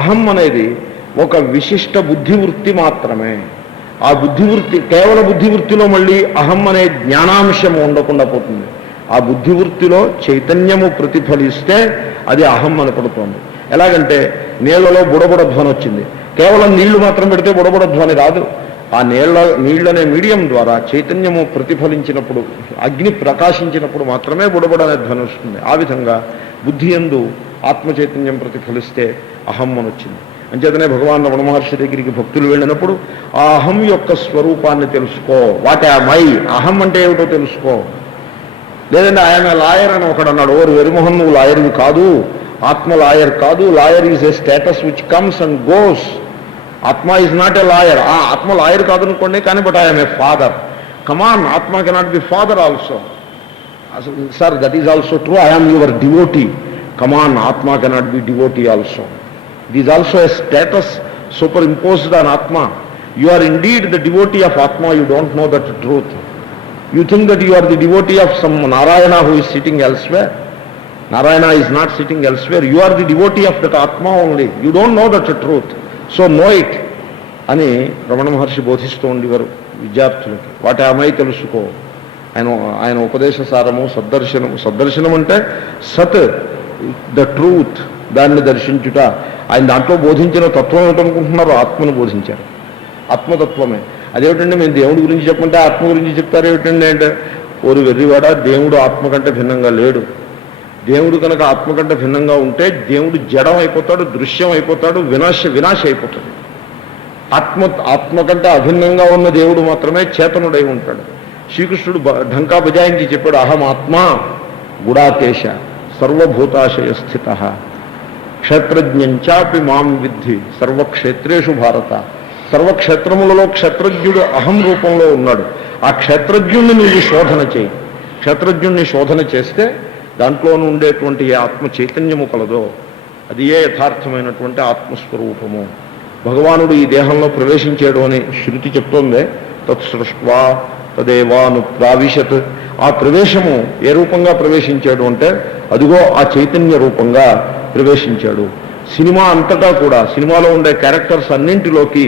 అహం అనేది ఒక విశిష్ట బుద్ధివృత్తి మాత్రమే. ఆ బుద్ధివృత్తి, కేవల బుద్ధివృత్తిలో మళ్ళీ అహం అనే జ్ఞానాంశము ఉండకుండా పోతుంది. ఆ బుద్ధివృత్తిలో చైతన్యము ప్రతిఫలిస్తే అది అహం అనపడుతోంది. ఎలాగంటే నీళ్లలో బుడబుడ ధ్వని వచ్చింది, కేవలం నీళ్లు మాత్రం పెడితే బుడబుడ ధ్వని రాదు. ఆ నీళ్ళనే మీడియం ద్వారా చైతన్యము ప్రతిఫలించినప్పుడు, అగ్ని ప్రకాశించినప్పుడు మాత్రమే బుడబుడ అనే ధ్వని వస్తుంది. ఆ విధంగా బుద్ధి యందు ఆత్మచైతన్యం ప్రతిఫలిస్తే అహం అని వచ్చింది. అంచేతనే భగవాన్ రమణ మహర్షి దగ్గరికి భక్తులు వెళ్ళినప్పుడు ఆ అహం యొక్క స్వరూపాన్ని తెలుసుకో, వాట్ యామ్ ఐ, అహం అంటే ఏమిటో తెలుసుకో. లేదంటే ఆయన లాయర్ అని ఒకడు అన్నాడు. ఓరు వెరిమోహన్, నువ్వు లాయర్వి కాదు, ఆత్మ లాయర్ కాదు. Lawyer is a status which comes and goes. ఆత్మ ఈజ్ నాట్ ఏ లాయర్. ఆత్మ లాయర్ కాదు అనుకోండి, కానీ but I'm a father. Come on, ఆత్మ cannot be father also. Sir, that is also true. I am your devotee. Come on, ఆత్మ cannot be devotee also. It is also a status superimposed on Atma. You are indeed the devotee of Atma, you don't know that truth. You think that you are the devotee of some Narayana who is sitting elsewhere. Narayana is not sitting elsewhere. You are the devotee of that Atma only. You don't know that truth. So know it. అని రమణ మహర్షి బోధిస్తూ ఉండేవారు విద్యార్థులకి. వాటి అమ్మాయి తెలుసుకో. ఆయన ఉపదేశ సారము సద్దర్శనము. సద్దర్శనం అంటే సత్, ద ట్రూత్, దాన్ని దర్శించుట. ఆయన దాంట్లో బోధించిన తత్వం ఏమిటనుకుంటున్నారు? ఆత్మను బోధించారు. ఆత్మతత్వమే. అదేమిటండి, మేము దేవుడి గురించి చెప్పమంటే ఆత్మ గురించి చెప్తారు ఏమిటండి అంటే, ఓరు వెర్రివాడ, దేవుడు ఆత్మ కంటే భిన్నంగా లేడు. దేవుడు కనుక ఆత్మ కంటే భిన్నంగా ఉంటే దేవుడు జడం అయిపోతాడు, దృశ్యం అయిపోతాడు, వినాశ అయిపోతాడు. ఆత్మ కంటే అభిన్నంగా ఉన్న దేవుడు మాత్రమే చేతనుడై ఉంటాడు. శ్రీకృష్ణుడు ఢంకా బజాయించి చెప్పాడు, అహం ఆత్మ గుడాకేశ సర్వభూతాశయ స్థిత క్షేత్రజ్ఞంచాపి మాం విద్ధి సర్వక్షేత్రేషు భారత. సర్వక్షేత్రములలో క్షేత్రజ్ఞుడు అహం రూపంలో ఉన్నాడు. ఆ క్షేత్రజ్ఞుణ్ణి నీవు శోధన చేయి. క్షేత్రజ్ఞుణ్ణి శోధన చేస్తే దాంట్లో ఉండేటువంటి ఏ ఆత్మ చైతన్యము కలదో అది ఏ యథార్థమైనటువంటి ఆత్మస్వరూపము. భగవానుడు ఈ దేహంలో ప్రవేశించాడు అని శృతి చెప్తోందే, తత్సృష్ట్వా తదేవాను ప్రావిశత్. ఆ ప్రవేశము ఏ రూపంగా ప్రవేశించాడు అంటే అదిగో ఆ చైతన్య రూపంగా ప్రవేశించాడు. సినిమా అంతటా కూడా, సినిమాలో ఉండే క్యారెక్టర్స్ అన్నింటిలోకి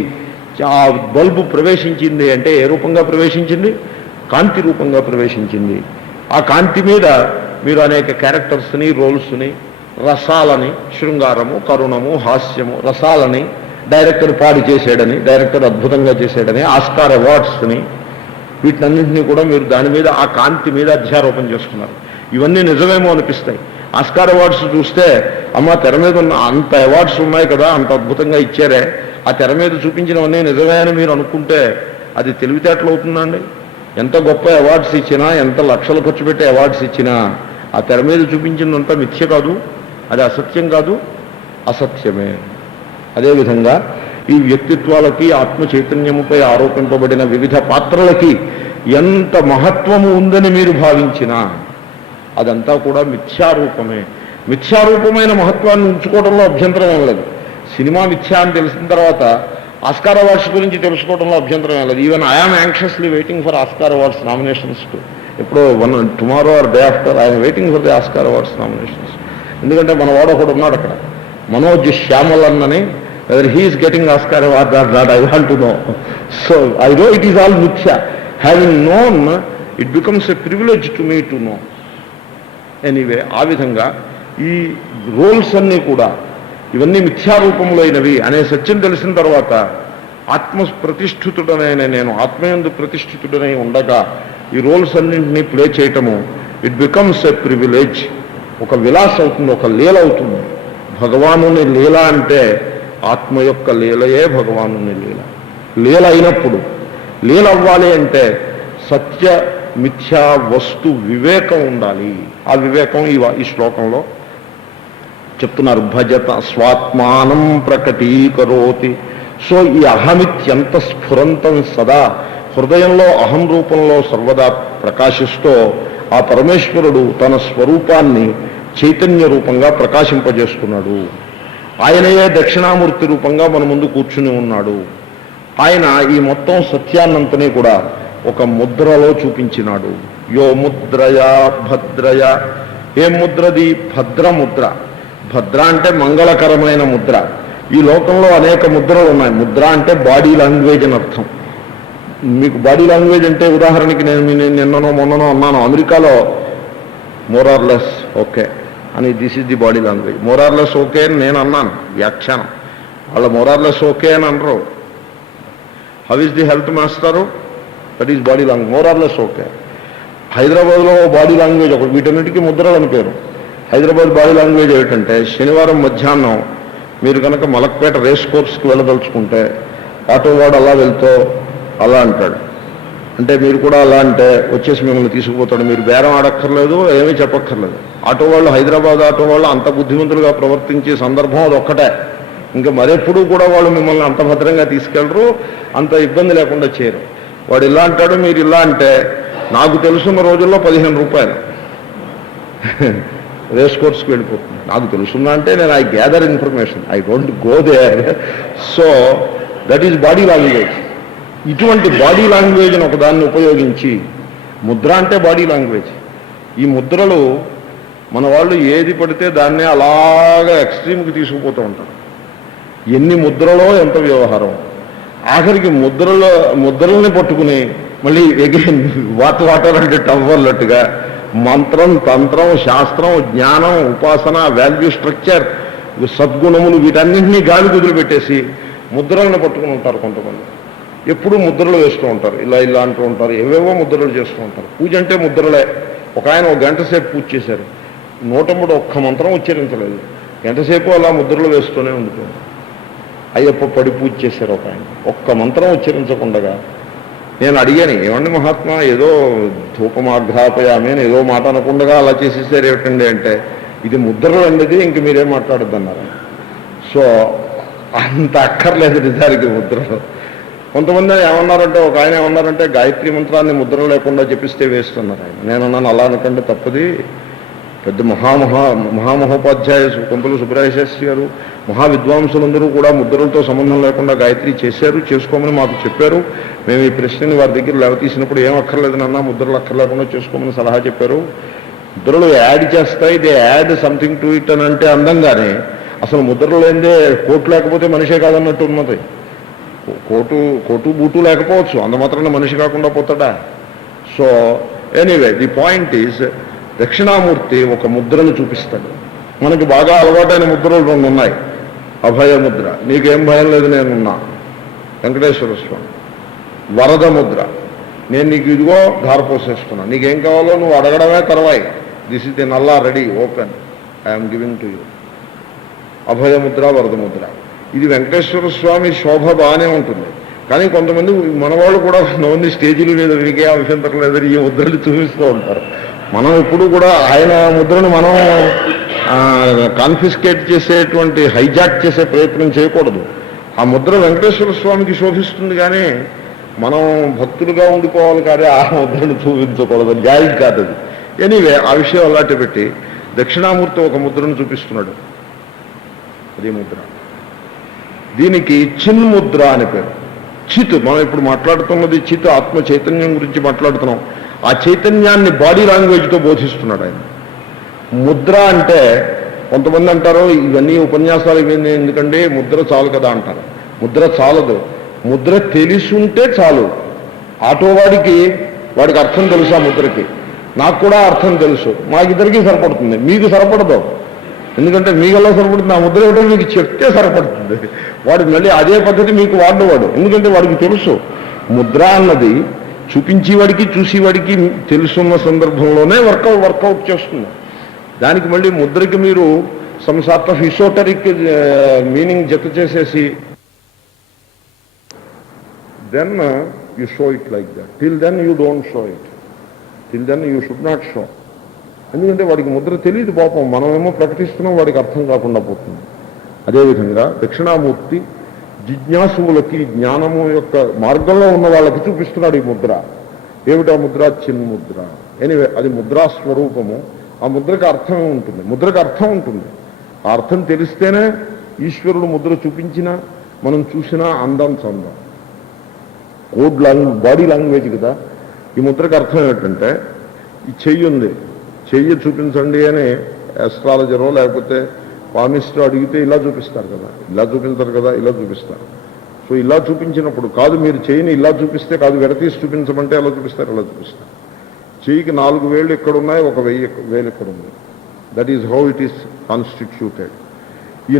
ఆ బల్బు ప్రవేశించింది అంటే ఏ రూపంగా ప్రవేశించింది? కాంతి రూపంగా ప్రవేశించింది. ఆ కాంతి మీద మీరు అనేక క్యారెక్టర్స్ని, రోల్స్ని, రసాలని, శృంగారము, కరుణము, హాస్యము, రసాలని డైరెక్టర్ పాడు చేశాడని, డైరెక్టర్ అద్భుతంగా చేశాడని, ఆస్కార్ అవార్డ్స్ని, వీటినన్నింటినీ కూడా మీరు దాని మీద, ఆ కాంతి మీద అధ్యారోపణ చేస్తున్నారు. ఇవన్నీ నిజమేమో అనిపిస్తాయి. ఆస్కార్ అవార్డ్స్ చూస్తే, అమ్మ తెర మీద ఉన్న అంత అవార్డ్స్ ఉన్నాయి కదా, అంత అద్భుతంగా ఇచ్చారే, ఆ తెర మీద చూపించినవన్నీ నిజమే అని మీరు అనుకుంటే అది తెలివితేటలు అవుతుందండి. ఎంత గొప్ప అవార్డ్స్ ఇచ్చినా, ఎంత లక్షలు ఖర్చు పెట్టి అవార్డ్స్ ఇచ్చినా ఆ తెర మీద చూపించినంత మిథ్య కాదు, అది అసత్యం కాదు, అసత్యమే. అదేవిధంగా ఈ వ్యక్తిత్వాలకి, ఆత్మ చైతన్యముపై ఆరోపింపబడిన వివిధ పాత్రలకి ఎంత మహత్వము ఉందని మీరు భావించినా అదంతా కూడా మిథ్యారూపమే. మిథ్యారూపమైన మహత్వాన్ని ఉంచుకోవడంలో అభ్యంతరం ఏం లేదు. సినిమా మిథ్యా అని తెలిసిన తర్వాత ఆస్కార్ అవార్డ్స్ గురించి తెలుసుకోవడంలో అభ్యంతరం ఏం లేదు. Even I am anxiously waiting for Oscar awards nominations too. ఎప్పుడో tomorrow or day after I'm waiting for the Oscar awards nominations. ఎందుకంటే మన వాడు ఒకడు ఉన్నాడు అక్కడ, మనోజ్ శ్యామలన్ అని. Whether he is getting Oscar award or not, I want to know. So I know it is all మిథ్యా. Having known it becomes a privilege to me to know. Anyway, ఆ విధంగా ఈ రోల్స్ అన్నీ కూడా ఇవన్నీ మిథ్యారూపంలో అయినవి అనే సత్యం తెలిసిన తర్వాత ఆత్మ ప్రతిష్ఠితుడనైన నేను, ఆత్మయందు ప్రతిష్ఠితుడనై ఉండగా ఈ రోల్స్ అన్నింటినీ ప్లే చేయటము, ఇట్ బికమ్స్ ఎ ప్రివిలేజ్. ఒక విలాస్ అవుతుంది, ఒక లీల అవుతుంది. భగవానుని లీల అంటే ఆత్మ యొక్క లీలయే భగవానుని లీల. లీల అయినప్పుడు, లీల అవ్వాలి అంటే సత్య మిథ్యా వస్తు వివేకం ఉండాలి. ఆ వివేకం ఈ శ్లోకంలో చెప్తున్నారు. భజత స్వాత్మానం ప్రకటీకరోతి. సో ఈ అహమిత్యంత స్ఫురంతం సదా, హృదయంలో అహం రూపంలో సర్వదా ప్రకాశిస్తూ ఆ పరమేశ్వరుడు తన స్వరూపాన్ని చైతన్య రూపంగా ప్రకాశింపజేస్తున్నాడు. ఆయనయే దక్షిణామూర్తి రూపంగా మన ముందు కూర్చుని ఉన్నాడు. ఆయన ఈ మొత్తం సత్యాన్నంతని కూడా ఒక ముద్రలో చూపించినాడు. యో ముద్రయా భద్రయ. ఏ ముద్రది? భద్రముద్ర. భద్ర అంటే మంగళకరమైన ముద్ర. ఈ లోకంలో అనేక ముద్రలు ఉన్నాయి. ముద్ర అంటే బాడీ లాంగ్వేజ్ అని అర్థం. మీకు బాడీ లాంగ్వేజ్ అంటే ఉదాహరణకి నేను నిన్ననో మొన్ననో అన్నాను, అమెరికాలో మోరార్లెస్ ఓకే అని, this is the body language. More or less okay అని నేను అన్నాను, వ్యాఖ్యానం. వాళ్ళ మోరార్లెస్ ఓకే అని అనరు. How is the health master, that is body language, more or less okay. హైదరాబాద్లో బాడీ లాంగ్వేజ్ ఒకటి, వీటన్నిటికీ ముద్రలు అని పేరు. హైదరాబాద్ బాడీ లాంగ్వేజ్ ఏమిటంటే, శనివారం మధ్యాహ్నం మీరు కనుక మలక్పేట రేస్ కోర్స్కి వెళ్ళదలుచుకుంటే ఆటో వాడు అలా వెళ్తూ అలా అంటాడు. అంటే మీరు కూడా అలా అంటే వచ్చేసి మిమ్మల్ని తీసుకుపోతాడు. మీరు బేరం ఆడక్కర్లేదు, ఏమీ చెప్పక్కర్లేదు. ఆటో వాళ్ళు, హైదరాబాద్ ఆటో వాళ్ళు అంత బుద్ధిమంతులుగా ప్రవర్తించే సందర్భం అది ఒక్కటే. ఇంకా మరెప్పుడూ కూడా వాళ్ళు మిమ్మల్ని అంత భద్రంగా తీసుకెళ్ళరు, అంత ఇబ్బంది లేకుండా చేయరు. వాడు ఇలా అంటాడు, మీరు ఇలా అంటే, నాకు తెలుసున్న రోజుల్లో 15 రూపాయలు రేస్ కోర్స్కి వెళ్ళిపోతుంది. నాకు తెలుసున్నా అంటే నేను I gather information, I don't go there. So that is body language. ఇటువంటి బాడీ లాంగ్వేజ్ని ఒకదాన్ని ఉపయోగించి, ముద్ర అంటే బాడీ లాంగ్వేజ్. ఈ ముద్రలు మన వాళ్ళు ఏది పడితే దాన్నే అలాగా ఎక్స్ట్రీమ్కి తీసుకుపోతూ ఉంటారు. ఎన్ని ముద్రలో ఎంత వ్యవహారం. ఆఖరికి ముద్రల్ని పట్టుకుని మళ్ళీ ఎగైన్ వాటర్ అంటే టవ్వర్లట్టుగా మంత్రం, తంత్రం, శాస్త్రం, జ్ఞానం, ఉపాసన, వాల్యూ స్ట్రక్చర్, సద్గుణములు వీటన్నింటినీ గాలి కుదిలిపెట్టేసి ముద్రలను పట్టుకుని ఉంటారు కొంతమంది. ఎప్పుడూ ముద్రలు వేస్తూ ఉంటారు, ఇలా ఇలా అంటూ ఉంటారు, ఏవేవో ముద్రలు చేస్తూ ఉంటారు. పూజ అంటే ముద్రలే. ఒక ఆయన 1 గంట సేపు పూజ చేశారు, నోటముడు ఒక్క మంత్రం ఉచ్చరించలేదు, గంటసేపు అలా ముద్రలు వేస్తూనే ఉండిపోయింది. అయ్యప్ప పడి పూజ చేశారు ఒక ఆయన, ఒక్క మంత్రం ఉచ్చరించకుండా. నేను అడిగాను, ఏమండి మహాత్మా, ఏదో ధూపమాఘ్రాపయామి అని ఏదో మాట అనకుండా అలా చేసేసారు ఏమిటండి అంటే, ఇది ముద్రలు అండి, ఇంక మీరేం మాట్లాడద్దన్నారు. సో అంత అక్కర్లేదు నిజానికి ముద్రలు. కొంతమంది ఏమన్నారంటే, ఒక ఆయన ఏమన్నారంటే, గాయత్రి మంత్రాన్ని ముద్ర లేకుండా చెప్పిస్తే వేస్తున్నారు ఆయన. నేను అన్నాను, అలా అనకంటే తప్పది. పెద్ద మహామహోపాధ్యాయ కొంపలు సుబ్రహ్మణ్య శాస్త్రి గారు, మహావిద్వాంసులందరూ కూడా ముద్రలతో సంబంధం లేకుండా గాయత్రి చేశారు, చేసుకోమని మాకు చెప్పారు. మేము ఈ ప్రశ్నని వారి దగ్గర లేవతీసినప్పుడు ఏం అక్కర్లేదు నాన్న, ముద్రలు అక్కర్లేకుండా చేసుకోమని సలహా చెప్పారు. ముద్రలు యాడ్ చేస్తాయి, they add something to it అని అంటే అందంగానే, అసలు ముద్రలు లేదే కోటు లేకపోతే మనిషే కాదన్నట్టు ఉన్నది. కోటు బూటు లేకపోవచ్చు, అంత మాత్రాన మనిషి కాకుండా పోతాడా? So anyway, the point is, Dakshinamurthy ఒక ముద్రను చూపిస్తాడు. మనకి బాగా అలవాటైన ముద్రలు 2 ఉన్నాయి. అభయ ముద్ర, నీకేం భయం లేదు నేనున్నా, వెంకటేశ్వర స్వామి. వరద ముద్ర, నేను నీకు ఇదిగో ధారపోసేస్తున్నా, నీకేం కావాలో నువ్వు అడగడమే తర్వాయి, దిస్ ఇస్ ది నల్లా ready open, I'm giving to you. అభయ ముద్ర, వరద ముద్ర. ఇది వెంకటేశ్వర స్వామి శోభ బాగానే ఉంటుంది. కానీ కొంతమంది మనవాళ్ళు కూడా కొంతమంది స్టేజీల మీద వినికే అభ్యంతరం లేదని ఈ ముద్రలు చూపిస్తూ ఉంటారు. మనం ఎప్పుడు కూడా ఆయన ముద్రను మనం కాన్ఫిస్కేట్ చేసేటువంటి, హైజాక్ చేసే ప్రయత్నం చేయకూడదు. ఆ ముద్ర వెంకటేశ్వర స్వామికి శోభిస్తుంది, కానీ మనం భక్తులుగా ఉండిపోవాలి, కానీ ఆ ముద్రను చూపించకూడదు, న్యాయం కాదు అది. ఎనీవే, ఆ విషయం అలాంటి పెట్టి దక్షిణామూర్తి ఒక ముద్రను చూపిస్తున్నాడు. అది ముద్ర. దీనికి చిన్ముద్ర అని పేరు. చిత్, మనం ఇప్పుడు మాట్లాడుతున్నది చిత్, ఆత్మ చైతన్యం గురించి మాట్లాడుతున్నాం. ఆ చైతన్యాన్ని బాడీ లాంగ్వేజ్తో బోధిస్తున్నాడు ఆయన. ముద్ర అంటే కొంతమంది అంటారు, ఇవన్నీ ఉపన్యాసాలు ఇవన్నీ ఎందుకంటే ముద్ర చాలు కదా అంటారు. ముద్ర చాలదు, ముద్ర తెలిసుంటే చాలు. ఆటోవాడికి అర్థం తెలుసు, ఆ ముద్రకి. నాకు కూడా అర్థం తెలుసు, మాకిద్దరికీ సరిపడుతుంది, మీకు సరిపడదు. ఎందుకంటే మీకల్లా సరిపడుతుంది, ఆ ముద్ర ఏమిటో మీకు చెప్తే సరిపడుతుంది. వాడు మళ్ళీ అదే పద్ధతి మీకు వాడు, ఎందుకంటే వాడికి తెలుసు. ముద్ర అన్నది చూపించేవాడికి చూసేవాడికి తెలుసున్న సందర్భంలోనే వర్కౌట్ చేస్తుంది. దానికి మళ్ళీ ముద్రకి మీరు some sort of esoteric meaning జత చేసేసి then you show it like that. Till then you don't show it, till then you should not show. ఎందుకంటే వాడికి ముద్ర తెలియదు పాపం, మనమేమో ప్రకటిస్తున్నాం, వాడికి అర్థం కాకుండా పోతుంది. అదేవిధంగా దక్షిణామూర్తి జిజ్ఞాసువులకి, జ్ఞానము యొక్క మార్గంలో ఉన్న వాళ్ళకి చూపిస్తున్నాడు ఈ ముద్ర. ఏమిటా ముద్ర? చిన్ముద్ర. ఎనివే, అది ముద్రా స్వరూపము. ఆ ముద్రకు అర్థమే ఉంటుంది, ముద్రకు అర్థం ఉంటుంది. ఆ అర్థం తెలిస్తేనే ఈశ్వరుడు ముద్ర చూపించినా మనం చూసినా అందం చందం. బాడీ లాంగ్వేజ్ కదా. ఈ ముద్రకు అర్థం ఏంటంటే, ఈ చెయ్యి ఉంది, చెయ్యి చూపించండి అని ఆస్ట్రాలజరో లేకపోతే పామిస్ట్ అడిగితే ఇలా చూపిస్తారు కదా, ఇలా చూపించరు కదా, ఇలా చూపిస్తారు. సో ఇలా చూపించినప్పుడు కాదు, మీరు చేయిని ఇలా చూపిస్తే కాదు, విడతీసి చూపించమంటే ఎలా చూపిస్తారు, ఎలా చూపిస్తారు. చేయికి 4 వేళ్ళు ఎక్కడున్నాయి, 1 వేలు ఎక్కడ ఉంది. That is how it is constituted. ఈ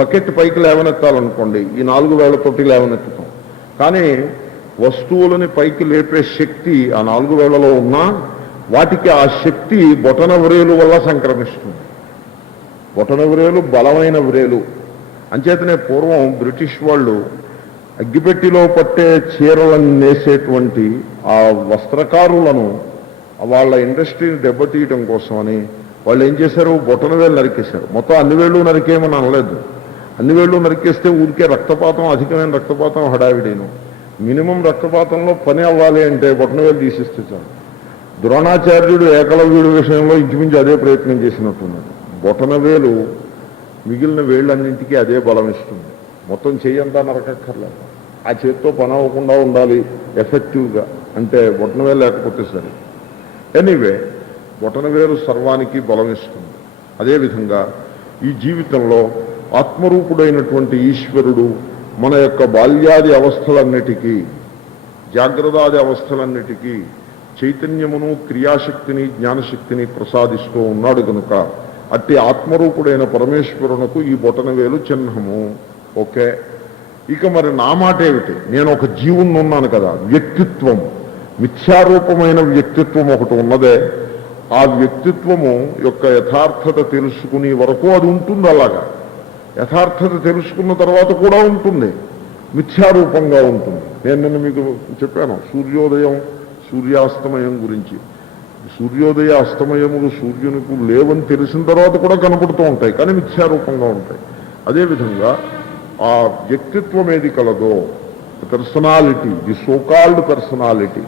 బకెట్ పైకి లేవనెత్తాలనుకోండి, ఈ 4 వేళ్లతోటి లేవనెత్తుతాం. కానీ వస్తువులని పైకి లేపే శక్తి ఆ 4 వేళ్లలో ఉన్నా వాటికి ఆ శక్తి బొటన వ్రేలు వల్ల సంక్రమిస్తుంది. బొటన వ్రేలు బలమైన వ్రేలు. అంచేతనే పూర్వం బ్రిటిష్ వాళ్ళు అగ్గిపెట్టిలో పట్టే చీరలను నేసేటువంటి ఆ వస్త్రకారులను వాళ్ళ ఇండస్ట్రీని దెబ్బతీయడం కోసమని వాళ్ళు ఏం చేశారు, బొటన వేలు నరికేశారు. మొత్తం అన్ని వేళ్ళు నరికేయమని అనలేదు. అన్ని వేళ్ళు నరికేస్తే ఊరికే రక్తపాతం, అధికమైన రక్తపాతం హడావిడేను. మినిమం రక్తపాతంలో పని అవ్వాలి అంటే బొటన వేలు తీసిస్తే చాలు. ద్రోణాచార్యుడు ఏకలవ్యుడి విషయంలో ఇంచుమించు అదే ప్రయత్నం చేసినట్టున్నాడు. బొటన వేలు మిగిలిన వేళ్ళన్నింటికీ అదే బలం ఇస్తుంది. మొత్తం చెయ్యంతా నరకక్కర్లేదు. ఆ చేతితో పని అవ్వకుండా ఉండాలి ఎఫెక్టివ్గా అంటే బొటన వేలు లేకపోతే సరే. ఎనీవే, బొటన వేలు సర్వానికి బలం ఇస్తుంది. అదేవిధంగా ఈ జీవితంలో ఆత్మరూపుడైనటువంటి ఈశ్వరుడు మన యొక్క బాల్యాది అవస్థలన్నిటికీ, జాగ్రత్తాది అవస్థలన్నిటికీ చైతన్యమును, క్రియాశక్తిని, జ్ఞానశక్తిని ప్రసాదిస్తూ ఉన్నాడు కనుక అట్టి ఆత్మరూపుడైన పరమేశ్వరునకు ఈ బొటన వేలు చిహ్నము. ఓకే, ఇక మరి నా మాట ఏమిటి? నేను ఒక జీవుని ఉన్నాను కదా, వ్యక్తిత్వం, మిథ్యారూపమైన వ్యక్తిత్వం ఒకటి ఉన్నదే. ఆ వ్యక్తిత్వము యొక్క యథార్థత తెలుసుకునే వరకు అది ఉంటుంది. అలాగా యథార్థత తెలుసుకున్న తర్వాత కూడా ఉంటుంది, మిథ్యారూపంగా ఉంటుంది. నేను నిన్న మీకు చెప్పాను సూర్యోదయం సూర్యాస్తమయం గురించి. సూర్యోదయ అస్తమయములు సూర్యునికి లేవని తెలిసిన తర్వాత కూడా కనపడుతూ ఉంటాయి, కానీ మిథ్యారూపంగా ఉంటాయి. అదేవిధంగా ఆ వ్యక్తిత్వం ఏది కలదో, పర్సనాలిటీ, ది సోకాల్డ్ పర్సనాలిటీ,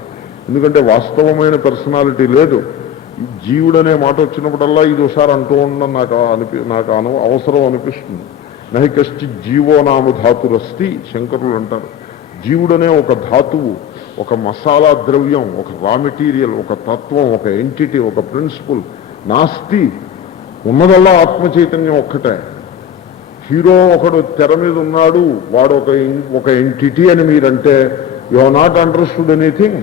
ఎందుకంటే వాస్తవమైన పర్సనాలిటీ లేదు. జీవుడనే మాట వచ్చినప్పుడల్లా ఇది ఒకసారి అంటూ ఉండడం నాకు అవసరం అనిపిస్తుంది. నహి కశ్చిత్ జీవో నామ ధాతురస్తి, శంకరులు అంటారు. జీవుడనే ఒక ధాతువు, ఒక మసాలా ద్రవ్యం, ఒక రా మెటీరియల్, ఒక తత్వం, ఒక ఎంటిటీ, ఒక ప్రిన్సిపుల్ నాస్తి. ఉన్నదల్లా ఆత్మ చైతన్యం ఒక్కటే. హీరో ఒకడు తెర మీద ఉన్నాడు, వాడు ఒక ఎంటిటీ అని మీరంటే you have not understood anything.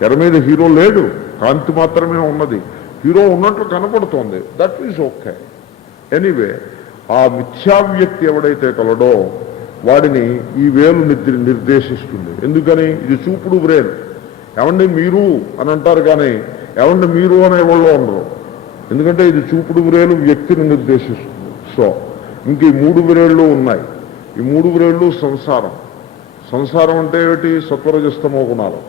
తెర మీద హీరో లేడు, కాంతి మాత్రమే ఉన్నది. హీరో ఉన్నట్లు కనపడుతోంది, దట్ ఈజ్ ఓకే. ఎనీవే, ఆ మిథ్యా వ్యక్తి ఎవడైతే కలడో వాడిని ఈ వేలు నిర్దేశిస్తుంది. ఎందుకని? ఇది చూపుడు వ్రేలు. ఏమండి మీరు అని అంటారు, కానీ ఏమండి మీరు అనేవాళ్ళు ఉండరు. ఎందుకంటే ఇది చూపుడు వ్రేలు వ్యక్తిని నిర్దేశిస్తుంది. సో ఇంక ఈ 3 వ్రేళ్ళు ఉన్నాయి. ఈ 3 వ్రేళ్ళు సంసారం. సంసారం అంటే ఏమిటి? సత్వరజస్తమో గుణాలు.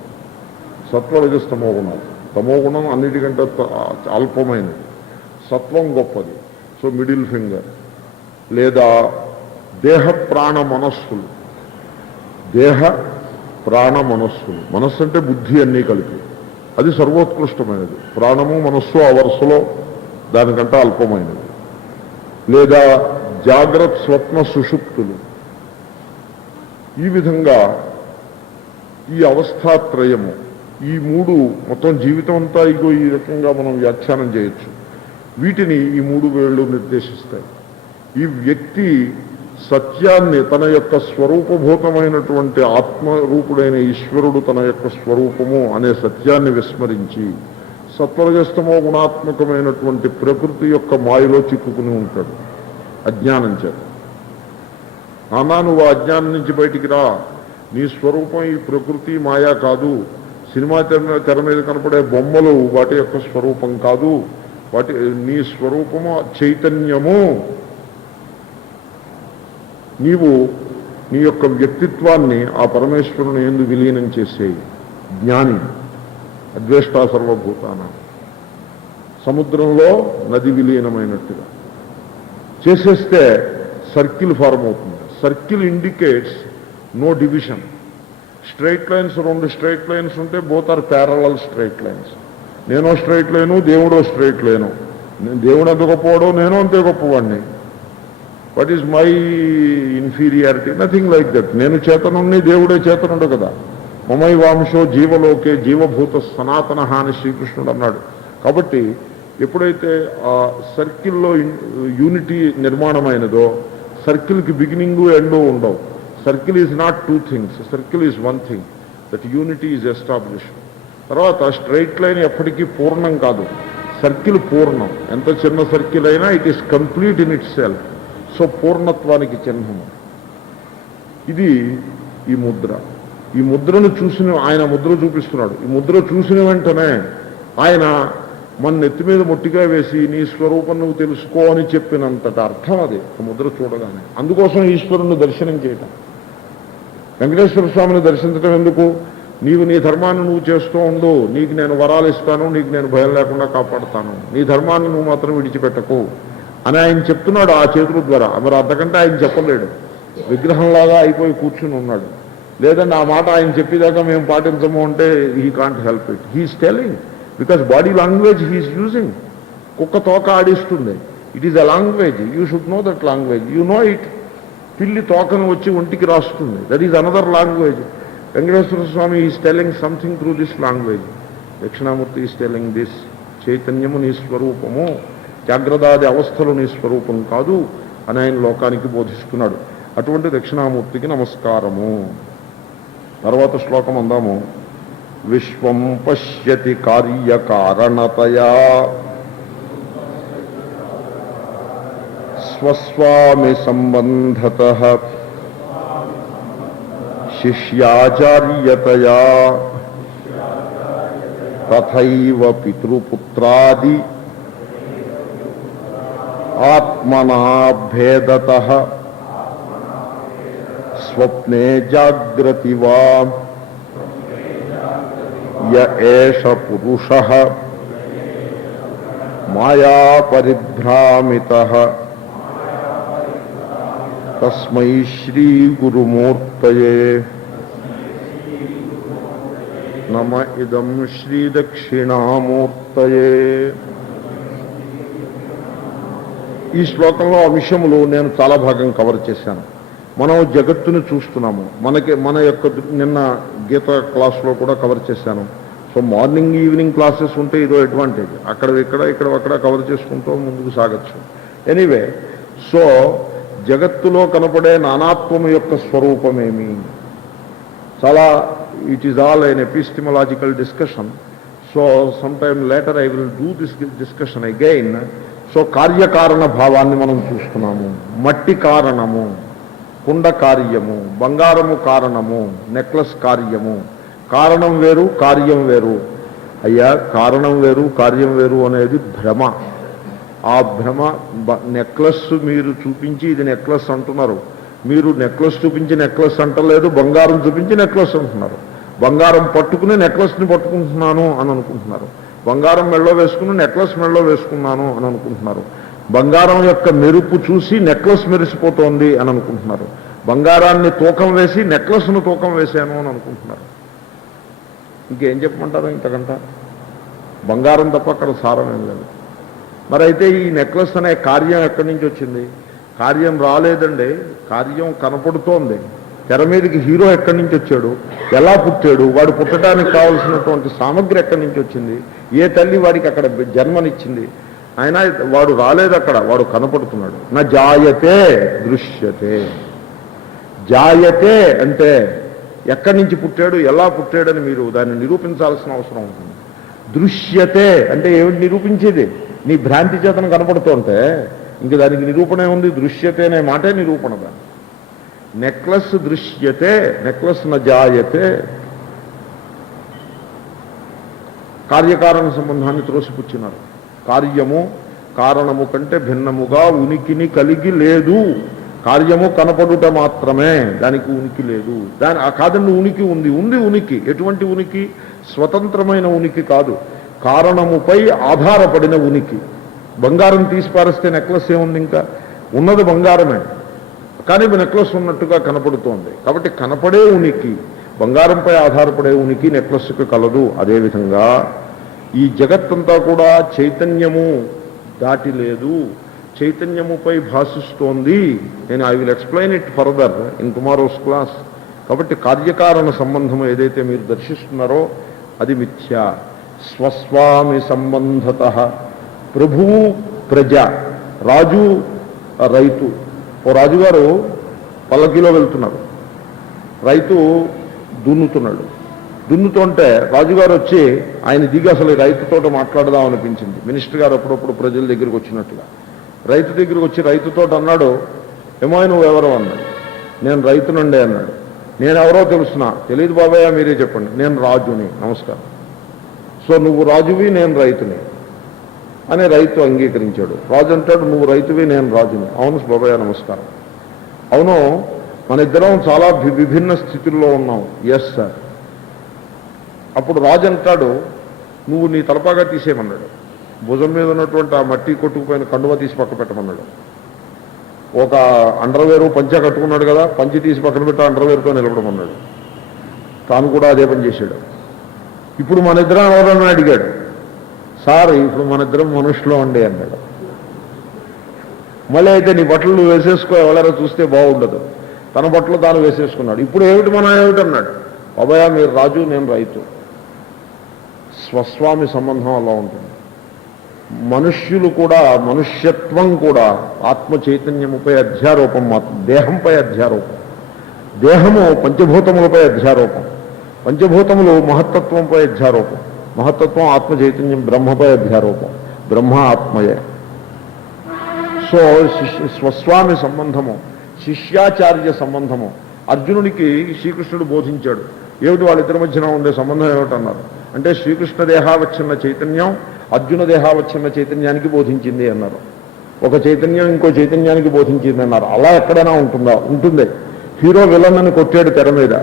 సత్వరజస్తమో గుణాలు. తమో గుణం అన్నిటికంటే అల్పమైనది, సత్వం గొప్పది. So middle finger. లేదా దేహ ప్రాణ మనస్సులు. దేహ ప్రాణ మనస్సులు. మనస్సు అంటే బుద్ధి అన్నీ కలిపి, అది సర్వోత్కృష్టమైనది. ప్రాణము మనస్సు ఆ వరుసలో దానికంటే అల్పమైనది. లేదా జాగ్రత్త స్వప్న సుషుప్తులు. ఈ విధంగా ఈ అవస్థాత్రయము, ఈ 3 మొత్తం జీవితం అంతా ఇగో ఈ రకంగా మనం వ్యాఖ్యానం చేయొచ్చు. వీటిని ఈ 3 వేళ్ళు నిర్దేశిస్తాయి. ఈ వ్యక్తి సత్యాన్ని, తన యొక్క స్వరూపభూతమైనటువంటి ఆత్మరూపుడైన ఈశ్వరుడు తన యొక్క స్వరూపము అనే సత్యాన్ని విస్మరించి సత్వరజస్తమో గుణాత్మకమైనటువంటి ప్రకృతి యొక్క మాయలో చిక్కుకుని ఉంటాడు అజ్ఞానం చేత. నానా నువ్వు అజ్ఞానం నుంచి బయటికి రా, నీ స్వరూపం ఈ ప్రకృతి మాయా కాదు, సినిమా తెర మీద కనపడే బొమ్మలు వాటి యొక్క స్వరూపం కాదు, నీ స్వరూపము చైతన్యము. నీవు నీ యొక్క వ్యక్తిత్వాన్ని ఆ పరమేశ్వరుని యందు విలీనం చేసేయి. జ్ఞాని అద్వేష్టా సర్వభూతానాం. సముద్రంలో నది విలీనమైనట్టుగా చేసేస్తే సర్కిల్ ఫార్మ్ అవుతుంది. Circle indicates no division. Straight lines, 2 straight lines ఉంటే both are parallel straight lines. నేనో స్ట్రైట్ లైను, దేవుడో స్ట్రైట్ లైను. దేవుడు ఎంత గొప్పవాడో నేను అంతే గొప్పవాడిని. What is my inferiority? Nothing like that. నేను చేతనుణ్ణి, దేవుడే చేతనుడు కదా. మమై వాంశో జీవలోకే జీవభూత సనాతన అని శ్రీకృష్ణుడు అన్నాడు. కాబట్టి ఎప్పుడైతే ఆ సర్కిల్లో యూనిటీ నిర్మాణమైనదో సర్కిల్కి బిగినింగు ఎండో ఉండవు. Circle is not two things, circle is one thing, that unity is established. తర్వాత స్ట్రైట్ లైన్ ఎప్పటికీ పూర్ణం కాదు, సర్కిల్ పూర్ణం. ఎంత చిన్న సర్కిల్ అయినా it is complete in itself. So పూర్ణత్వానికి చిహ్నము ఇది ఈ ముద్ర. ఈ ముద్రను చూసిన ఆయన ముద్ర చూపిస్తున్నాడు. ఈ ముద్ర చూసిన వెంటనే ఆయన మన నెత్తి మీద మొట్టిగా వేసి నీ స్వరూపం నువ్వు తెలుసుకో అని చెప్పినంతట అర్థం అది ముద్ర చూడగానే. అందుకోసం ఈశ్వరుణ్ణి దర్శనం చేయటం. వెంకటేశ్వర స్వామిని దర్శించడం ఎందుకు? నీవు నీ ధర్మాన్ని నువ్వు చేస్తూ ఉండు, నీకు నేను వరాలు ఇస్తాను, నీకు నేను భయం లేకుండా కాపాడుతాను, నీ ధర్మాన్ని నువ్వు మాత్రం విడిచిపెట్టకు అని ఆయన చెప్తున్నాడు ఆ చేతుల ద్వారా. మరి అంతకంటే ఆయన చెప్పలేడు, విగ్రహంలాగా అయిపోయి కూర్చుని ఉన్నాడు. లేదండి ఆ మాట ఆయన చెప్పేదాకా మేము పాటించము అంటే he can't help it. He is telling because body language he is using. కుక్క తోక ఆడిస్తుంది, it is a language, you should know that language, you know it. పిల్లి తోకను వచ్చి ఒంటికి రాస్తుంది, that is another language. Venkateswara Swami is telling something through this language. Dakshinamurthy is telling this. చైతన్యము నీ స్వరూపము, జాగ్రత్తాది అవస్థలు నీ స్వరూపం కాదు అని ఆయన లోకానికి బోధిస్తున్నాడు. అటువంటి దక్షిణామూర్తికి నమస్కారము. తర్వాత శ్లోకం అందాము. విశ్వం పశ్యతి కార్యకారణతయా స్వస్వామి సంబంధతః శిష్యాచార్యతయా తథైవ పితృపుత్రాది ఆత్మనా భేదతః స్వప్నే జాగ్రతి వా య ఏష పురుషః మాయా పరిభ్రామితః తస్మై శ్రీ గురుమూర్తయే నమ ఇదం శ్రీ దక్షిణామూర్తయే. ఈ శ్లోకంలో అంశములు నేను చాలా భాగం కవర్ చేశాను. మనం జగత్తును చూస్తున్నాము. మన యొక్క నిన్న గీత క్లాస్లో కూడా కవర్ చేశాను. సో మార్నింగ్ ఈవినింగ్ క్లాసెస్ ఉంటే ఇదో అడ్వాంటేజ్. ఇక్కడ కవర్ చేసుకుంటూ ముందుకు సాగచ్చు. ఎనీవే, సో జగత్తులో కనపడే నానాత్వము యొక్క స్వరూపమేమి? చాలా it is all an epistemological discussion. So some time later I will do this discussion again. So కార్యకారణ భావాన్ని మనం చూస్తున్నాము. మట్టి కారణము, కుండ కార్యము, బంగారము కారణము, నెక్లెస్ కార్యము. కారణం వేరు, కార్యం వేరు. అయ్యా, కారణం వేరు, కార్యం వేరు అనేది భ్రమ. ఆ భ్రమ నెక్లెస్ మీరు చూపించి ఇది నెక్లెస్ అంటున్నారు. మీరు నెక్లెస్ చూపించి నెక్లెస్ అంటలేదు, బంగారం చూపించి నెక్లెస్ అంటున్నారు. బంగారం పట్టుకుని నెక్లెస్ని పట్టుకుంటున్నాను అని అనుకుంటున్నారు. బంగారం మెళ్ళో వేసుకుని నెక్లెస్ మెళ్ళో వేసుకున్నాను అని అనుకుంటున్నారు. బంగారం యొక్క మెరుపు చూసి నెక్లెస్ మెరిసిపోతోంది అని అనుకుంటున్నారు. బంగారాన్ని తూకం వేసి నెక్లెస్ను తూకం వేశాను అని అనుకుంటున్నారు. ఇంకేం చెప్పమంటారు ఇంతకంట? బంగారం తప్ప అక్కడ సారం ఏం లేదు. మరి అయితే ఈ నెక్లెస్ అనే కార్యం ఎక్కడి నుంచి వచ్చింది? కార్యం రాలేదండి, కార్యం కనపడుతోంది. తెర మీదకి హీరో ఎక్కడి నుంచి వచ్చాడు, ఎలా పుట్టాడు, వాడు పుట్టడానికి కావలసినటువంటి సామగ్రి ఎక్కడి నుంచి వచ్చింది, ఏ తల్లి వాడికి అక్కడ జన్మనిచ్చింది, ఆయన వాడు రాలేదు అక్కడ, వాడు కనపడుతున్నాడు. నా జాయతే దృశ్యతే. జాయతే అంటే ఎక్కడి నుంచి పుట్టాడు, ఎలా పుట్టాడని మీరు దాన్ని నిరూపించాల్సిన అవసరం ఉంటుంది. దృశ్యతే అంటే ఏమిటి నిరూపించేది? నీ భ్రాంతి చేతను కనపడుతుంటే ఇంక దానికి నిరూపణ ఉంది. దృశ్యతే అనే మాటే నిరూపణ. దాన్ని నెక్లెస్ దృశ్యతే, నెక్లెస్ న జాయతే. కార్యకారణ సంబంధాన్ని త్రోసిపుచ్చినారు. కార్యము కారణము కంటే భిన్నముగా ఉనికిని కలిగి లేదు. కార్యము కనపడుట మాత్రమే, దానికి ఉనికి లేదు. కాదండి, ఉనికి ఉంది. ఉనికి. ఎటువంటి ఉనికి? స్వతంత్రమైన ఉనికి కాదు, కారణముపై ఆధారపడిన ఉనికి. బంగారం తీసి పారేస్తే నెక్లెస్ ఏముంది? ఇంకా ఉన్నది బంగారమే, కానీ నెక్లెస్ ఉన్నట్టుగా కనపడుతోంది. కాబట్టి కనపడే ఉనికి, బంగారంపై ఆధారపడే ఉనికి నెక్లెస్కు కలదు. అదేవిధంగా ఈ జగత్తంతా కూడా చైతన్యము దాటి లేదు, చైతన్యముపై భాషిస్తోంది. I will explain it further in tomorrow's class. కాబట్టి కార్యకారణ సంబంధం ఏదైతే మీరు దర్శిస్తున్నారో అది మిథ్య. స్వస్వామి సంబంధత ప్రభువు ప్రజ, రాజు రైతు. ఓ రాజుగారు పల్లకీలో వెళ్తున్నారు, రైతు దున్నుతున్నాడు. దున్నుతుంటే రాజుగారు వచ్చి ఆయన దిగి అసలు ఈ రైతుతో మాట్లాడదాం అనిపించింది. మినిస్టర్ గారు అప్పుడప్పుడు ప్రజల దగ్గరికి వచ్చినట్టుగా రైతు దగ్గరికి వచ్చి రైతుతో అన్నాడు, ఏమో నువ్వెవరో అన్నాడు. నేను రైతునండే అన్నాడు. నేనెవరో తెలుసునా? తెలియదు బాబాయ్, మీరే చెప్పండి. నేను రాజుని. నమస్కారం. సో నువ్వు రాజువి, నేను రైతుని అని రైతు అంగీకరించాడు. రాజు అంటాడు, నువ్వు రైతువి, నేను రాజుని. అవును బాబాయ్, నమస్కారం. అవును, మన ఇద్దరం చాలా విభిన్న స్థితుల్లో ఉన్నాం. Yes sir. అప్పుడు రాజు అంటాడు, నువ్వు నీ తలపాగా తీసేయమన్నాడు. భుజం మీద ఉన్నటువంటి ఆ మట్టి కొట్టుకుపోయిన కండువ తీసి పక్క పెట్టమన్నాడు. ఒక అండర్వేరు పంచ కట్టుకున్నాడు కదా, పంచి తీసి పక్కన పెట్టి అండర్వేరుతో నిలబడమన్నాడు. తాను కూడా అదే పని చేశాడు. ఇప్పుడు మన ఇద్దరం ఎవరన్నా అడిగాడు. సార్, ఇప్పుడు మన ఇద్దరం మనుషులు అండి అన్నాడు. మళ్ళీ అయితే నీ బట్టలు నువ్వు వేసేసుకో, ఎవరైనా చూస్తే బాగుండదు. తన బట్టలు తాను వేసేసుకున్నాడు. ఇప్పుడు ఏమిటి మనం ఏమిటన్నాడు. బాబాయ్, మీరు రాజు, నేను రైతు. స్వస్వామి సంబంధం అలా ఉంటుంది. మనుష్యులు కూడా, మనుష్యత్వం కూడా ఆత్మ చైతన్యముపై అధ్యారోపం మాత్రం, దేహంపై అధ్యారోపం. దేహము పంచభూతములపై అధ్యారోపం, పంచభూతములు మహత్తత్వంపై అధ్యారోపం, మహత్తత్వం ఆత్మ చైతన్యం బ్రహ్మపై అధ్యారోపం, బ్రహ్మ ఆత్మయే. సో స్వస్వామి సంబంధము, శిష్యాచార్య సంబంధము అర్జునుడికి శ్రీకృష్ణుడు బోధించాడు. ఏమిటి వాళ్ళిద్దరి మధ్యన ఉండే సంబంధం ఏమిటన్నారు అంటే, శ్రీకృష్ణ దేహావచ్ఛిన్న చైతన్యం అర్జున దేహావచ్ఛిన్న చైతన్యానికి బోధించింది అన్నారు. ఒక చైతన్యం ఇంకో చైతన్యానికి బోధించింది అన్నారు. అలా ఎక్కడైనా ఉంటుందా? ఉంటుంది. హీరో విలన్ అని కొట్టాడు తెర మీద.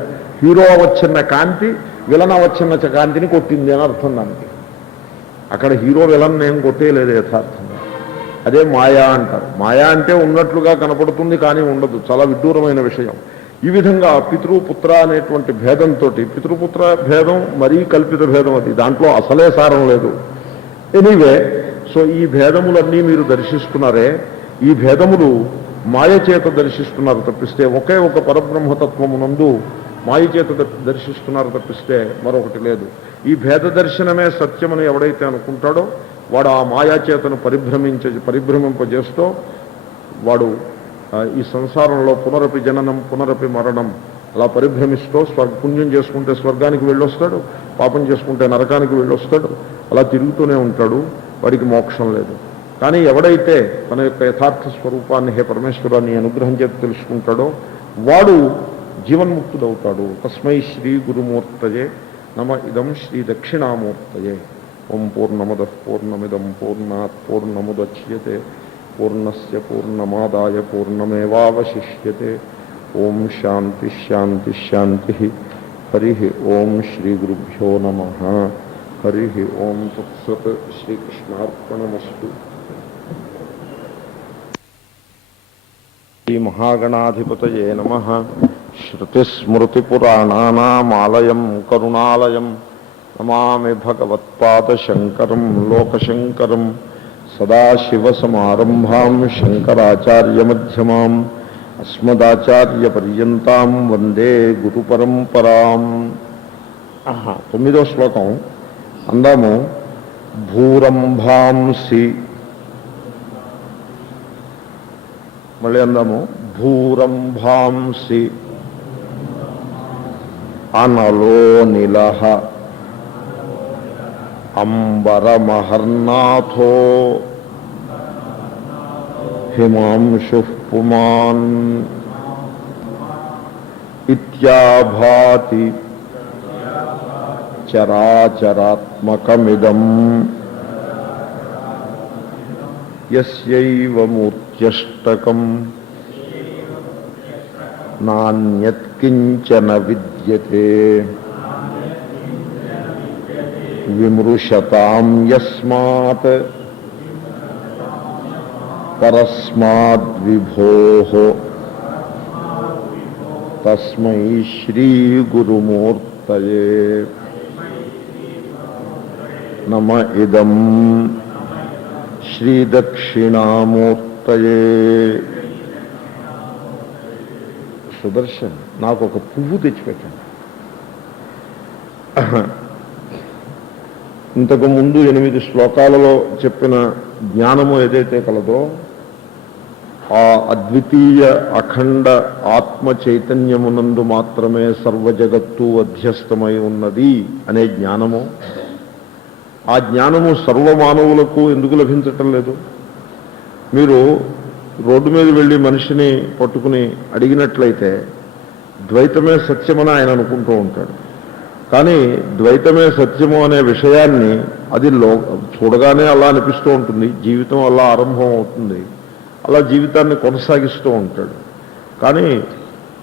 హీరో అవచ్ఛిన్న కాంతి విలన్ అవచ్ఛిన్న కాంతిని కొట్టింది అని అర్థం దానికి. అక్కడ హీరో విలన్ ఏం కొట్టేయలేదు యథార్థంగా. అదే మాయా అంటారు. మాయా అంటే ఉన్నట్లుగా కనపడుతుంది కానీ ఉండదు, చాలా విడ్డూరమైన విషయం. ఈ విధంగా పితృపుత్ర అనేటువంటి భేదంతో, పితృపుత్ర భేదం మరీ కల్పిత భేదం, అది దాంట్లో అసలే సారం లేదు. ఎనీవే, సో ఈ భేదములన్నీ మీరు దర్శిస్తున్నారే, ఈ భేదములు మాయ చేత దర్శిస్తున్నారు తప్పిస్తే, ఒకే ఒక పరబ్రహ్మతత్వమునందు మాయ చేత దర్శిస్తున్నారు తప్పిస్తే మరొకటి లేదు. ఈ భేద దర్శనమే సత్యమని ఎవడైతే అనుకుంటాడో వాడు ఆ మాయా చేతను పరిభ్రమింపజేస్తూ వాడు ఈ సంసారంలో పునరపి జననం పునరపి మరణం అలా పరిభ్రమిస్తూ పుణ్యం చేసుకుంటే స్వర్గానికి వెళ్ళొస్తాడు, పాపం చేసుకుంటే నరకానికి వెళ్ళొస్తాడు. అలా తిరుగుతూనే ఉంటాడు, వాడికి మోక్షం లేదు. కానీ ఎవడైతే తన యొక్క యథార్థ స్వరూపాన్ని, హే పరమేశ్వరాన్ని అనుగ్రహం చేత తెలుసుకుంటాడో వాడు జీవన్ముక్తుడవుతాడు. తస్మై శ్రీ గురుమూర్తయే నమ ఇదం శ్రీ దక్షిణామూర్తయే. ఓం పూర్ణమద పూర్ణమిదం పూర్ణాత్ పూర్ణముదచ్యతే పూర్ణస్య పూర్ణమాదాయ పూర్ణమేవావశిష్యతే. ఓం శాంతి శాంతి శాంతి. హరి ఓం శ్రీ గురుభ్యో నమః. హరి ఓం తత్సత్. శ్రీకృష్ణార్పణమస్తు. శ్రీ మహాగణాధిపతయే నమః. శ్రుతిస్మృతిపురాణానామాలయం కరుణాలయం నమామి భగవత్పాదశంకరం లోకశంకరం. సదాశివసమారంభాం శంకరాచార్యమధ్యమాం అస్మదాచార్యపర్యంతాం వందే గురుపరంపరాం. 9వ శ్లోకం అందాము. భూరంభాంసి, మళ్ళీ అందాము. భూరంభాంసి అనలో నిలహ అంబరమహర్నాథో హిమాంశుః పుమాన్ ఇత్యాభాతి చరాచరాత్మకమిదం యస్యైవ మూర్త్యష్టకం నాన్యత్కించన విద్యతే విమృశతాం యస్మాత్ పరస్మాద్విభోః తస్మై శ్రీ గురుమూర్తయే నమ ఇదం శ్రీ దక్షిణామూర్తయే. సుదర్శన్, నాకు ఒక పువ్వు తెచ్చిపెట్టండి. ఇంతకు ముందు 8 శ్లోకాలలో చెప్పిన జ్ఞానము ఏదైతే కలదో ఆ అద్వితీయ అఖండ ఆత్మ చైతన్యమునందు మాత్రమే సర్వజగత్తు అధ్యస్తమై ఉన్నది అనే జ్ఞానము, ఆ జ్ఞానము సర్వమానవులకు ఎందుకు లభించటం లేదు? మీరు రోడ్డు మీద వెళ్ళి మనిషిని పట్టుకుని అడిగినట్లయితే ద్వైతమే సత్యమని ఆయన అనుకుంటూ ఉంటాడు. కానీ ద్వైతమే సత్యము అనే విషయాన్ని అది చూడగానే అలా అనిపిస్తూ ఉంటుంది, జీవితం అలా ఆరంభం అవుతుంది, అలా జీవితాన్ని కొనసాగిస్తూ ఉంటాడు. కానీ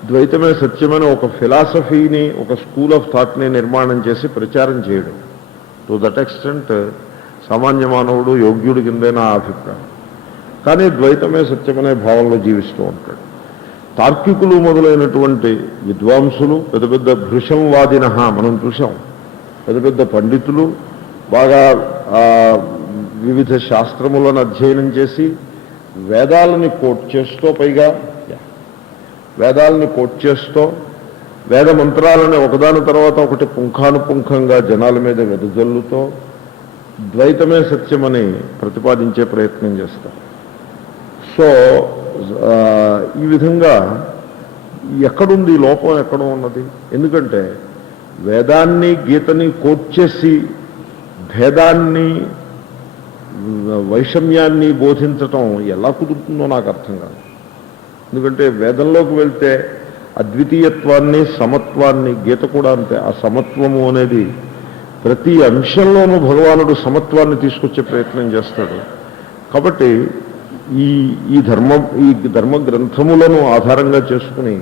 ద్వైతమే సత్యమైన ఒక ఫిలాసఫీని, ఒక స్కూల్ ఆఫ్ థాట్ని నిర్మాణం చేసి ప్రచారం చేయడం, టు దట్ ఎక్స్టెంట్ సామాన్య మానవుడు యోగ్యుడి కిందే నా అభిప్రాయం. కానీ ద్వైతమే సత్యమనే భావంలో జీవిస్తూ ఉంటాడు. తార్కికులు మొదలైనటువంటి విద్వాంసులు, పెద్ద పెద్ద భృశంవాదిన మనం చూసాం, పెద్ద పెద్ద పండితులు బాగా వివిధ శాస్త్రములను అధ్యయనం చేసి వేదాలని కోట్ చేస్తూ, పైగా వేదాలని కోట్ చేస్తూ వేద మంత్రాలని ఒకదాని తర్వాత ఒకటి పుంఖానుపుంఖంగా జనాల మీద వెదజల్లుతో ద్వైతమే సత్యమని ప్రతిపాదించే ప్రయత్నం చేస్తారు. సో ఈ విధంగా ఎక్కడుంది లోపం, ఎక్కడ ఉన్నది? ఎందుకంటే వేదాన్ని గీతని కోట్ చేసి భేదాన్ని వైషమ్యాన్ని బోధించటం ఎలా కుదురుతుందో నాకు అర్థం కాదు. ఎందుకంటే వేదంలోకి వెళ్తే అద్వితీయత్వాన్ని, సమత్వాన్ని, గీత కూడా అంతే, ఆ సమత్వము అనేది ప్రతి అంశంలోనూ భగవానుడు సమత్వాన్ని తీసుకొచ్చే ప్రయత్నం చేస్తాడు. కాబట్టి ఈ ధర్మ గ్రంథములను ఆధారంగా చేసుకుని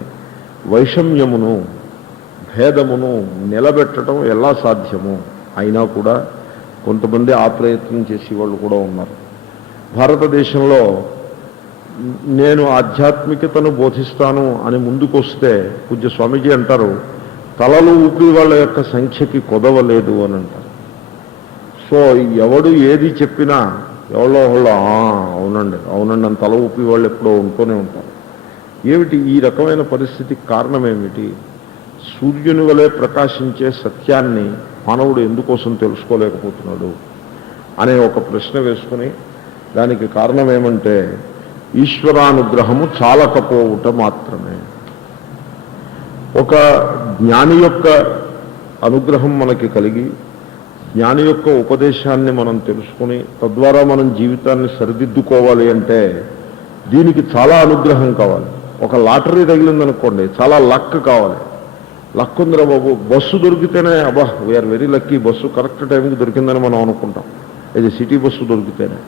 వైషమ్యమును, భేదమును నిలబెట్టడం ఎలా సాధ్యము? అయినా కూడా కొంతమంది ఆ ప్రయత్నం చేసేవాళ్ళు కూడా ఉన్నారు. భారతదేశంలో నేను ఆధ్యాత్మికతను బోధిస్తాను అని ముందుకొస్తే పూజ్య స్వామీజీ అంటారు, తలలు ఊపి వాళ్ళ యొక్క సంఖ్యకి కొదవలేదు అని అంటారు. సో ఎవడు ఏది చెప్పినా ఎవరో వాళ్ళు అవునండి అవునండి అని తల ఊపి వాళ్ళు ఎప్పుడో ఉంటూనే ఉంటారు. ఏమిటి ఈ రకమైన పరిస్థితికి కారణం ఏమిటి? సూర్యుని వలె ప్రకాశించే సత్యాన్ని మానవుడు ఎందుకోసం తెలుసుకోలేకపోతున్నాడు అనే ఒక ప్రశ్న వేసుకుని, దానికి కారణం ఏమంటే ఈశ్వరానుగ్రహము చాలకపోవుట మాత్రమే. ఒక జ్ఞాని యొక్క అనుగ్రహం మనకి కలిగి, జ్ఞాని యొక్క ఉపదేశాన్ని మనం తెలుసుకుని తద్వారా మనం జీవితాన్ని సరిదిద్దుకోవాలి అంటే దీనికి చాలా అనుగ్రహం కావాలి. ఒక లాటరీ తగిలిందనుకోండి, చాలా లక్ కావాలి. లక్ ఉందిరా బాబు, బస్సు దొరికితేనే అబ్బా we're very lucky, bus correct టైంకి దొరికిందని మనం అనుకుంటాం, ఇది సిటీ బస్సు దొరికితేనే.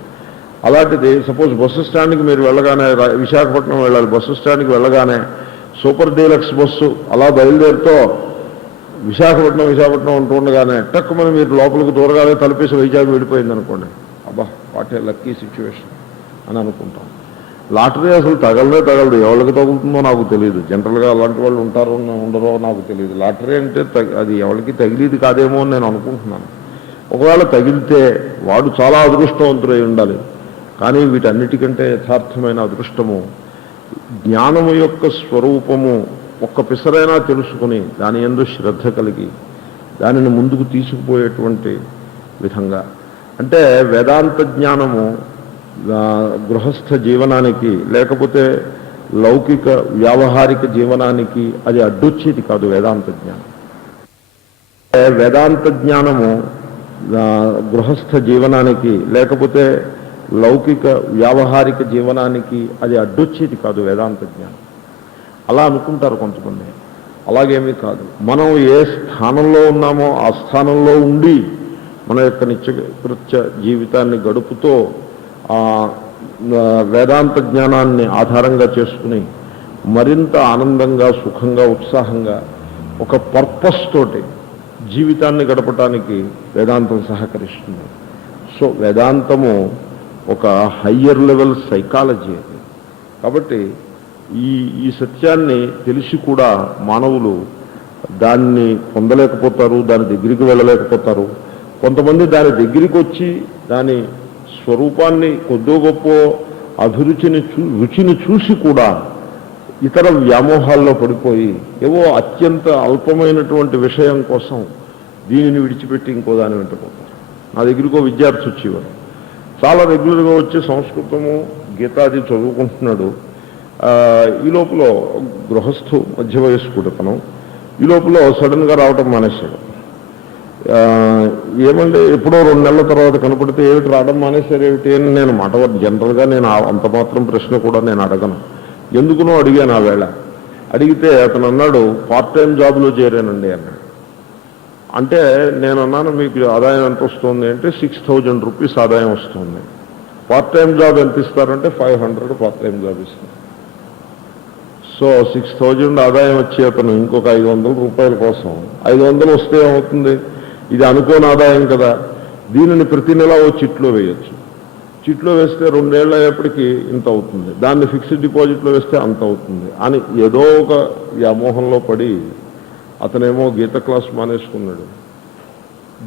అలాంటిది సపోజ్ బస్సు స్టాండ్కి మీరు వెళ్ళగానే, విశాఖపట్నం వెళ్ళాలి, బస్సు స్టాండ్కి వెళ్ళగానే సూపర్ డీలక్స్ బస్సు అలా బయలుదేరుతో విశాఖపట్నం అంటూ ఉండగానే టక్కుమని మీరు లోపలికి దూరగానే తలపేసి వైజాగ్ వెళ్ళిపోయింది అనుకోండి, అబ్బా వాట్ ఏ లక్కీ సిచ్యువేషన్ అని అనుకుంటాం. లాటరీ అసలు తగలదు, ఎవరికి తగులుతుందో నాకు తెలియదు. జనరల్గా అలాంటి వాళ్ళు ఉంటారో ఉండరో నాకు తెలియదు. లాటరీ అంటే అది ఎవరికి తగిలిది కాదేమో అని నేను అనుకుంటున్నాను. ఒకవేళ తగిలితే వాడు చాలా అదృష్టవంతుడై ఉండాలి. కానీ వీటన్నిటికంటే యథార్థమైన అదృష్టము జ్ఞానము యొక్క స్వరూపము ఒక్క పిసరైనా తెలుసుకుని దాని యందు శ్రద్ధ కలిగి దానిని ముందుకు తీసుకుపోయేటువంటి విధంగా. అంటే వేదాంత జ్ఞానము గృహస్థ జీవనానికి లేకపోతే లౌకిక వ్యావహారిక జీవనానికి అది అడ్డొచ్చేది కాదు. వేదాంత జ్ఞానము గృహస్థ జీవనానికి లేకపోతే లౌకిక వ్యావహారిక జీవనానికి అది అడ్డొచ్చేది కాదు వేదాంత జ్ఞానం. అలా అనుకుంటారు కొంతమంది. అలాగేమీ కాదు. మనం ఏ స్థానంలో ఉన్నామో ఆ స్థానంలో ఉండి మన యొక్క నిత్యకృత్య జీవితాన్ని గడుపుతూ వేదాంత జ్ఞానాన్ని ఆధారంగా చేసుకుని మరింత ఆనందంగా, సుఖంగా, ఉత్సాహంగా ఒక పర్పస్ తోటి జీవితాన్ని గడపటానికి వేదాంతం సహకరిస్తుంది. సో వేదాంతము ఒక హయ్యర్ లెవెల్ సైకాలజీ అది. కాబట్టి ఈ సత్యాన్ని తెలిసి కూడా మానవులు దాన్ని పొందలేకపోతారు, దాని దగ్గరికి వెళ్ళలేకపోతారు. కొంతమంది దాని దగ్గరికి వచ్చి దాని స్వరూపాన్ని కొద్దో గొప్ప రుచిని చూసి కూడా ఇతర వ్యామోహాల్లో పడిపోయి ఏవో అత్యంత అల్పమైనటువంటి విషయం కోసం దీనిని విడిచిపెట్టి ఇంకో దాన్ని వెంటపోతారు. నా దగ్గరికి విద్యార్థి వచ్చేవారు, చాలా రెగ్యులర్గా వచ్చి సంస్కృతము గీతాది చదువుకుంటున్నాడు. ఈ లోపల గృహస్థు మధ్య వయస్కుడు అతను. ఈ లోపల సడన్గా రావటం మానేశాడు. ఏమంటే ఎప్పుడో 2 నెలల తర్వాత కనపడితే ఏమిటి రావడం మానేశారు ఏమిటి అని నేను మాట జనరల్గా నేను అంత మాత్రం ప్రశ్న కూడా నేను అడగను. ఎందుకునో అడిగాను ఆ వేళ. అడిగితే అతను అన్నాడు పార్ట్ టైం జాబ్లో చేరానండి అన్నాడు. అంటే నేను అన్నాను మీకు ఆదాయం ఎంత వస్తుంది అంటే 6,000 రూపీస్ ఆదాయం వస్తుంది. పార్ట్ టైం జాబ్ ఎంత ఇస్తారంటే 500 పార్ట్ టైం జాబ్ ఇస్తారు. సో 6,000 ఆదాయం వచ్చి అతను ఇంకొక 500 రూపాయల కోసం 500 వస్తే ఏమవుతుంది, ఇది అనుకోని ఆదాయం కదా, దీనిని ప్రతి నెల ఓ చిట్లో వేయచ్చు. చిట్లో వేస్తే 2 ఏళ్ళు అయ్యేప్పటికీ ఇంత అవుతుంది, దాన్ని ఫిక్స్డ్ డిపాజిట్లో వేస్తే అంత అవుతుంది అని ఏదో ఒక వ్యామోహంలో పడి అతనేమో గీత క్లాస్ మానేసుకున్నాడు.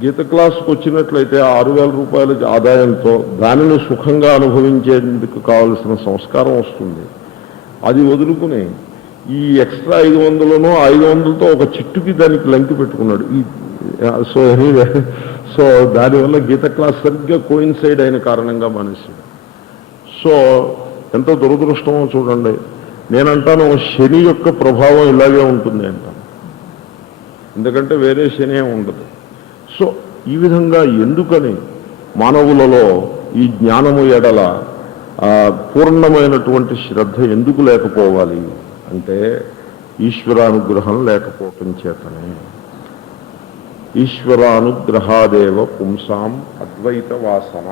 గీత క్లాస్కి వచ్చినట్లయితే 6,000 రూపాయల ఆదాయంతో దానిని సుఖంగా అనుభవించేందుకు కావలసిన సంస్కారం వస్తుంది. అది వదులుకుని ఈ ఎక్స్ట్రా 500ను 500తో ఒక చిట్టుకి దానికి లంకి పెట్టుకున్నాడు. సో దానివల్ల గీత క్లాస్ సరిగ్గా కోయిన్సైడ్ అయిన కారణంగా మానేశాడు. సో ఎంత దురదృష్టమో చూడండి. నేనంటాను శని యొక్క ప్రభావం ఇలాగే ఉంటుంది అంటాను, ఎందుకంటే వేరే శని ఉండదు. సో ఈ విధంగా ఎందుకని మానవులలో ఈ జ్ఞానము ఎడల పూర్ణమైనటువంటి శ్రద్ధ ఎందుకు లేకపోవాలి అంటే ఈశ్వరానుగ్రహం లేకపోవటం చేతనే. ఈశ్వరానుగ్రహాదేవ పుంసాం అద్వైత వాసన